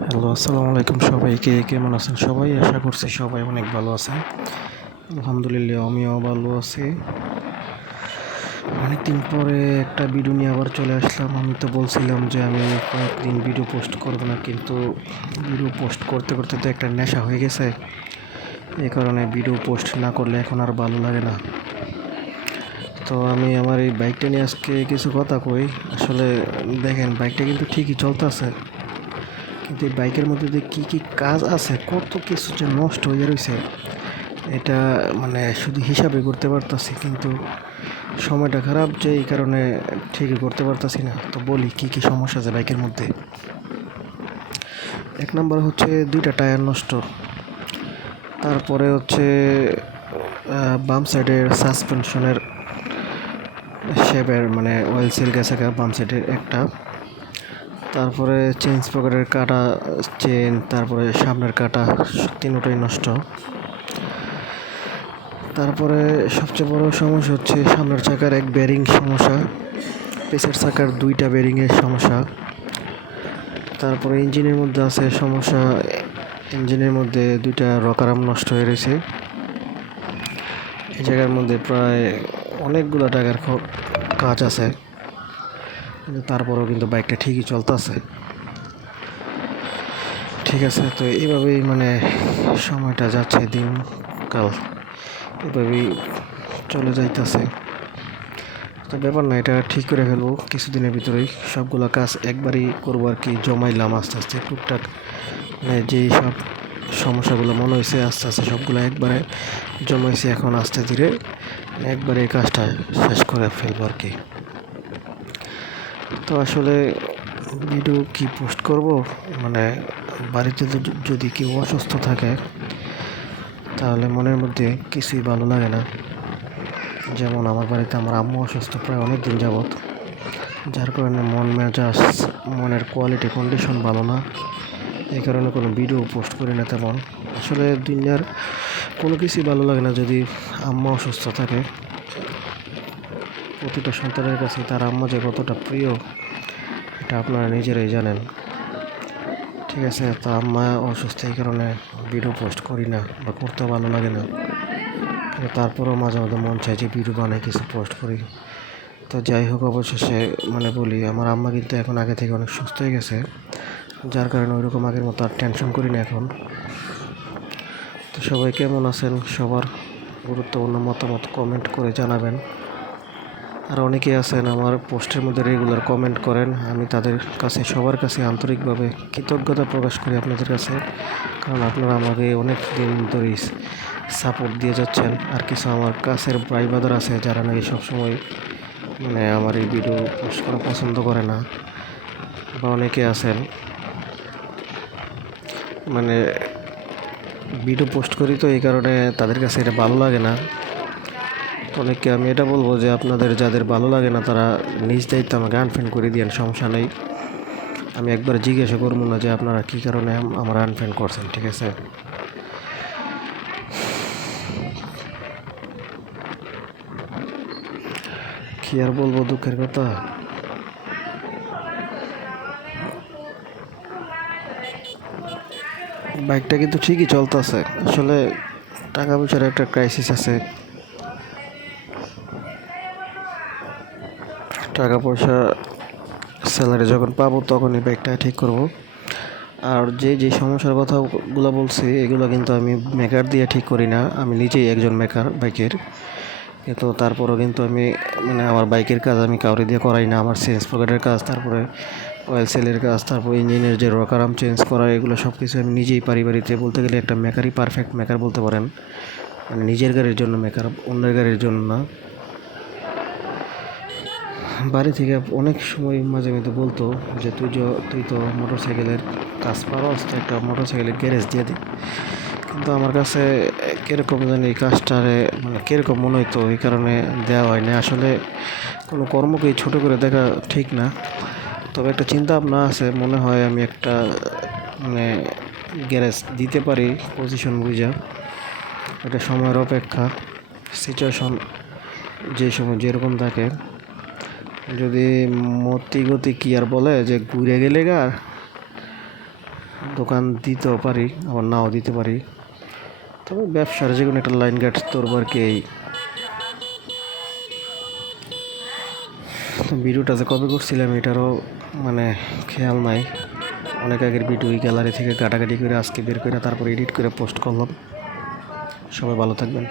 Hello, আসসালামু আলাইকুম সবাইকে। কেমন আছেন সবাই? আশা করছি সবাই অনেক ভালো আছেন। আলহামদুলিল্লাহ আমিও ভালো আছি। অনেকদিন পরে একটা ভিডিও নিয়ে আবার চলে আসলাম। আমি তো বলছিলাম যে আমি কয়েকদিন ভিডিও পোস্ট করব না, কিন্তু ভিডিও পোস্ট করতে করতে তো একটা নেশা হয়ে গেছে। এই কারণে ভিডিও পোস্ট না করলে এখন আর ভালো লাগে না। তো আমি আমার এই বাইকটা নিয়ে আজকে কিছু কথা কই। আসলে দেখেন, বাইকটা কিন্তু ঠিকই চলতেছে, কিন্তু এই বাইকের মধ্যে যে কী কী কাজ আছে, কত কিছু যে নষ্ট হয়ে রয়েছে, এটা মানে শুধু হিসাবে করতে পারতাছি, কিন্তু সময়টা খারাপ যে এই কারণে ঠিকই করতে পারতাছি না। তো বলি কী কী সমস্যা আছে বাইকের মধ্যে। এক নম্বর হচ্ছে দুইটা টায়ার নষ্ট। তারপরে হচ্ছে বাম সাইডের সাসপেনশনের শেপের মানে অয়েল সিল গেছে বাম সাইডের একটা। তারপরে চেন স্পকেটের কাটা, চেন, তারপরে সামনের কাটা, তিনটাই নষ্ট। তারপরে সবচেয়ে বড় সমস্যা হচ্ছে সামনের চাকার এক বেরিং সমস্যা, পেছনের চাকার দুইটা বেরিংয়ের সমস্যা। তারপরে ইঞ্জিনের মধ্যে আছে সমস্যা, ইঞ্জিনের মধ্যে দুইটা রকার আর্ম নষ্ট হয়ে রয়েছে। এই জায়গার মধ্যে প্রায় অনেকগুলো টাকার কাজ আছে, কিন্তু তারপরেও কিন্তু বাইকটা ঠিকই চলতেছে। ঠিক আছে, তো এইভাবেই মানে সময়টা যাচ্ছে, দিনকাল এভাবেই চলে যাইতেছে। তো ব্যাপার না, এটা ঠিক করে ফেলবো কিছুদিনের ভিতরেই। সবগুলো কাজ একবারই করবো আর কি, জমাইলাম আস্তে আস্তে টুকটাক, মানে যেই সব সমস্যাগুলো মনে হয়েছে আস্তে আস্তে সবগুলো একবারে জমাইছি। এখন আস্তে ধীরে একবারে এই কাজটা শেষ করে ফেলবো আর কি। তো আসলে ভিডিও কি পোস্ট করব, মানে বাড়িতে যদি কেউ অসুস্থ থাকে তাহলে মনের মধ্যে কিছুই ভালো লাগে না। যেমন আমার বাড়িতে আমার আম্মু অসুস্থ প্রায় অনেক দিন যাবৎ, যার কারণে মন মেজাজ, মনের কোয়ালিটি কন্ডিশন ভালো না। এই কারণে কোনো ভিডিও পোস্ট করি না তেমন। আসলে দুনিয়ার কোনো কিছুই ভালো লাগে না যদি আম্মা অসুস্থ থাকে। প্রতিটা সন্তানের কাছে তার আম্মা যে কতটা প্রিয়, এটা আপনারা নিজেরাই জানেন। ঠিক আছে, তো আম্মা অসুস্থ, এই কারণে ভিডিও পোস্ট করি না বা করতে ভালো লাগে না, কিন্তু তারপরেও মাঝে মাঝে মন চায় যে ভিডিও বানাই কিছু পোস্ট করি। তো যাই হোক, অবশেষে মানে বলি, আমার আম্মা কিন্তু এখন আগে থেকে অনেক সুস্থ হয়ে গেছে, যার কারণে ওইরকম আগের মতো আর টেনশন করি না এখন। তো সবাই কেমন আছেন, সবার গুরুত্বপূর্ণ মতামত কমেন্ট করে জানাবেন। আর অনেকেই আছেন আমার পোস্টের মধ্যে রেগুলার কমেন্ট করেন, আমি তাদের কাছে সবার কাছে আন্তরিকভাবে কৃতজ্ঞতা প্রকাশ করি আপনাদের কাছে, কারণ আপনারা আমাকে অনেক দিন ধরেই সাপোর্ট দিয়ে যাচ্ছেন। আর কিছু আমার কাছের ভাই ব্রাদার আছে যারা নাকি সবসময় মানে আমার এই ভিডিও পোস্ট করা পছন্দ করে না, বা অনেকে আছেন মানে ভিডিও পোস্ট করি তো এই কারণে তাদের কাছে এটা ভালো লাগে না। অনেককে আমি এটা বলবো যে আপনাদের যাদের ভালো লাগে না তারা নিজ দায়িত্ব আমাকে আনফ্রেন্ড করে দিয়েন, সমস্যা নেই। আমি একবার জিজ্ঞাসা করবো না যে আপনারা কী কারণে আমার আনফ্রেন্ড করছেন, ঠিক আছে? কী আর বলবো, দুঃখের কথা। বাইকটা কিন্তু ঠিকই চলতেছে। আসলে টাকা পয়সার একটা ক্রাইসিস আছে, টাকা পয়সা স্যালারি যখন পাবো তখনই বাইকটা ঠিক করব। আর যে সমস্যার কথাগুলো বলছি এগুলো কিন্তু আমি মেকার দিয়ে ঠিক করি না, আমি নিজেই একজন মেকার বাইকের। কিন্তু তারপরেও কিন্তু আমি মানে আমার বাইকের কাজ আমি কাউরে দিয়ে করাই না। আমার চেঞ্জ পকেটের কাজ, তারপরে অয়েল সেলের কাজ, তারপর ইঞ্জিনের যে রকার আর্ম চেঞ্জ করা, এগুলো সব কিছু আমি নিজেই পারি। বাড়িতে বলতে গেলে একটা মেকারই পারফেক্ট মেকার বলতে পারেন, মানে নিজের গাড়ির জন্য মেকার, অন্যের গাড়ির জন্য না। বাড়ি থেকে অনেক সময় মাঝে মধ্যে বলতো যে তুই তো মোটর সাইকেলের কাজ পারস, তো একটা মোটর সাইকেলের গ্যারেজ দিয়ে দিই। কিন্তু আমার কাছে কীরকম জানি এই কাজটারে মানে কীরকম মনে হতো, এই কারণে দেওয়া হয় না। আসলে কোনো কর্মকেই ছোটো করে দেখা ঠিক না। তবে একটা চিন্তা ভাবনা আছে, মনে হয় আমি একটা মানে গ্যারেজ দিতে পারি পজিশন বুঝা। এটা সময়ের অপেক্ষা, সিচুয়েশন যে সময় যেরকম থাকে। যদি মতি গতি কি আর বলে যে ঘুরে গেলে গা, দোকান দিতেও পারি, আবার নাও দিতে পারি। তবে ব্যবসার যে কোনো একটা লাইন গার্ড ধরবো আর কি। তো ভিডিওটা যে কবে করছিলাম এটারও মানে খেয়াল নাই। অনেক আগের ভিডিও গ্যালারি থেকে কাটাকাটি করে আজকে বের করে তারপর এডিট করে পোস্ট করলাম। সবাই ভালো থাকবেন।